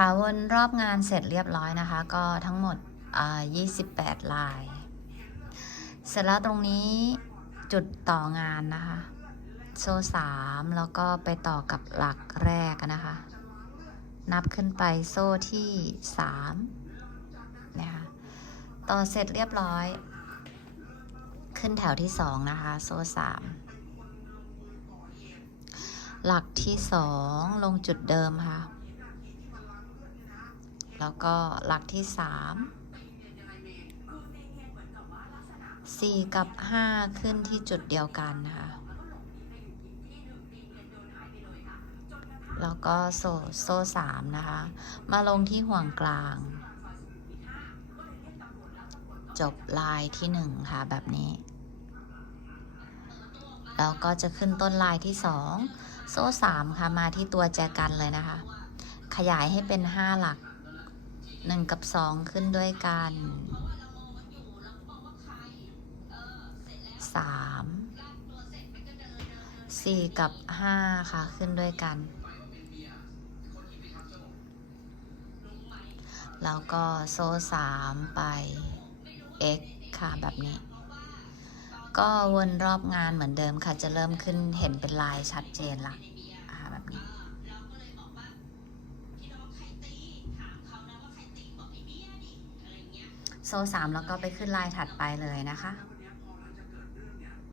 ค่ะวนรอบงานเสร็จเรียบร้อยนะคะ ก็ทั้งหมด 28 ลาย เสร็จแล้วตรงนี้จุดต่องานนะคะ โซ่สามแล้วก็ไปต่อกับหลักแรกนะคะ นับขึ้นไปโซ่ที่สามนะคะต่อเสร็จเรียบร้อย ขึ้นแถวที่สองนะคะ โซ่สามหลักที่สองลงจุดเดิมค่ะ แล้วก็หลักที่สามสี่กับห้าขึ้นที่จุดเดียวกันนะคะ แล้วก็โซ่โซ่สามนะคะ มาลงที่ห่วงกลาง จบลายที่หนึ่งค่ะแบบนี้ แล้วก็จะขึ้นต้นลายที่สองโซ่สามค่ะมาที่ตัวแจกันเลยนะคะ ขยายให้เป็นห้าหลัก หนึ่งกับสองขึ้นด้วยกันสามสี่กับห้าค่ะขึ้นด้วยกัน แล้วก็โซ่สามไป x ค่ะแบบนี้ ก็วนรอบงานเหมือนเดิมค่ะจะเริ่มขึ้นเห็นเป็นลายชัดเจนละแบบนี้ โซ่สามแล้วก็ไปขึ้นลายถัดไปเลยนะคะ